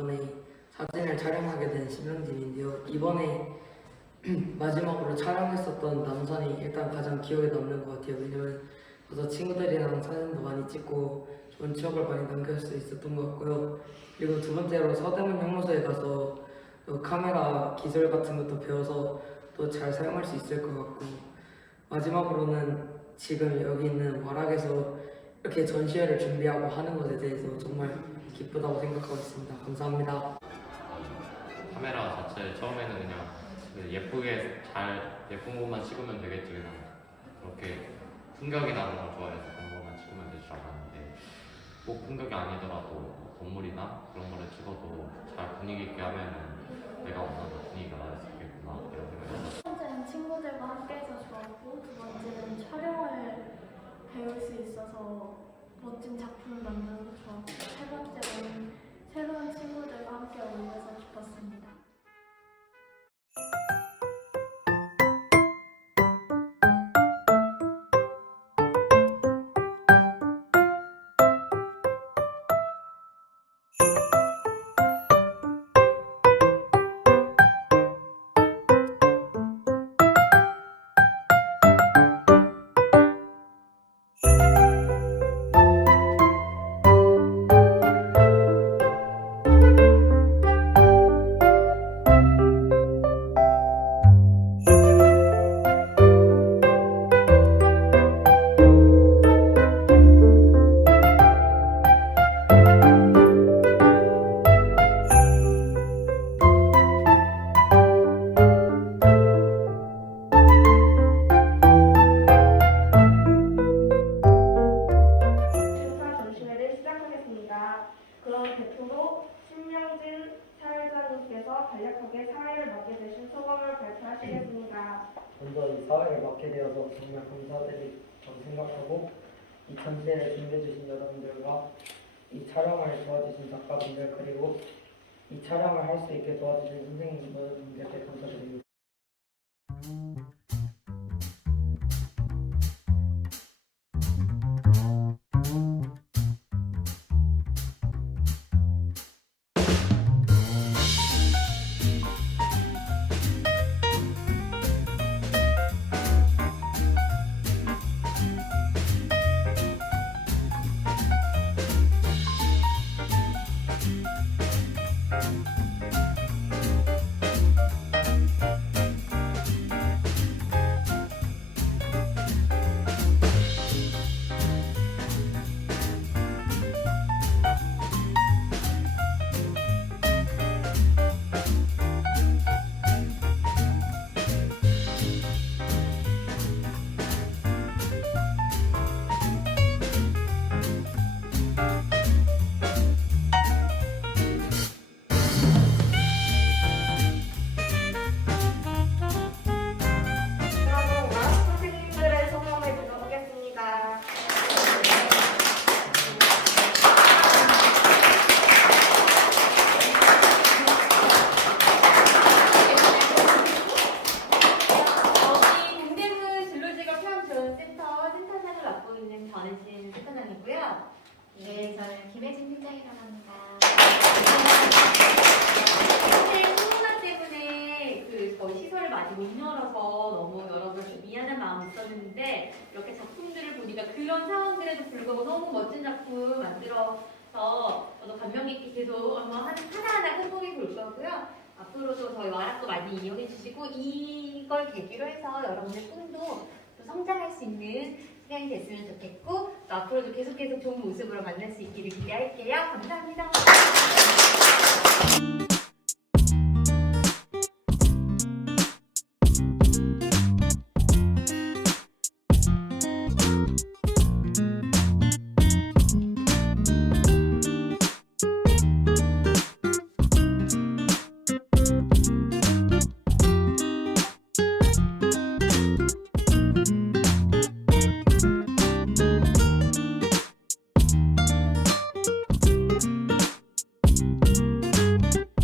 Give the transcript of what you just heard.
이번에 사진을 촬영하게 된 신명진인데요. 이번에 마지막으로 촬영했었던 남산이 일단 가장 기억에 남는 것 같아요. 왜냐면 가서 친구들이랑 사진도 많이 찍고 좋은 추억을 많이 남길 수 있었던 것 같고요. 그리고 두 번째로 서대문 형무소에 가서 또 카메라 기술 같은 것도 배워서 또 잘 사용할 수 있을 것 같고 마지막으로는 지금 여기 있는 와락에서 이렇게 전시회를 준비하고 하는 것에 대해서 정말 기쁘다고 생각하고 있습니다. 감사합니다. 카메라 자체 처음에는 그냥 그 예쁘게 잘 예쁜 것만 찍으면 되겠지 그냥 그렇게 풍경이 나는 걸 좋아해서 그런 것만 찍으면 될 줄 알았는데 꼭 풍경이 아니더라도 뭐 건물이나 그런 거를 찍어도 잘 분위기 있게 하면 내가 원하는 분위기가 나올 수 있겠구나 이런 생각이 첫 번째는 친구들과 함께 해서 좋았고 두 번째는 촬영을 배울 수 있어서 멋진 작품을 만들어서 좋았고 세 번째로는 새로운 친구들과 함께 어울려서 기뻤습니다. 그럼 대표로 신명진 사회자님께서 간략하게 사회를 맡게 되신 소감을 발표하시겠습니다. 먼저 이 사회를 맡게 되어서 정말 감사드리다고 생각하고 이 전시회를 준비해주신 여러분들과 이 촬영을 도와주신 작가분들 그리고 이 촬영을 할 수 있게 도와주신 선생님들께 감사드립니다. 네, 저는 김혜진 팀장이라고 합니다. 사실 코로나 때문에 그 시설을 많이 못 열어서 너무 여러분 좀 미안한 마음이 있었는데 이렇게 작품들을 보니까 그런 상황들에도 불구하고 너무 멋진 작품 만들어서 저도 감명 깊게 계속 한번 한- 하나하나 꼼꼼히 볼 거고요. 앞으로도 저희 와락도 많이 이용해 주시고 이걸 계기로 해서 여러분의 꿈도 또 성장할 수 있는 시간이 됐으면 좋겠고 또 앞으로도 계속 계속 좋은 모습으로 만날 수 있기를 기대할게요. 감사합니다.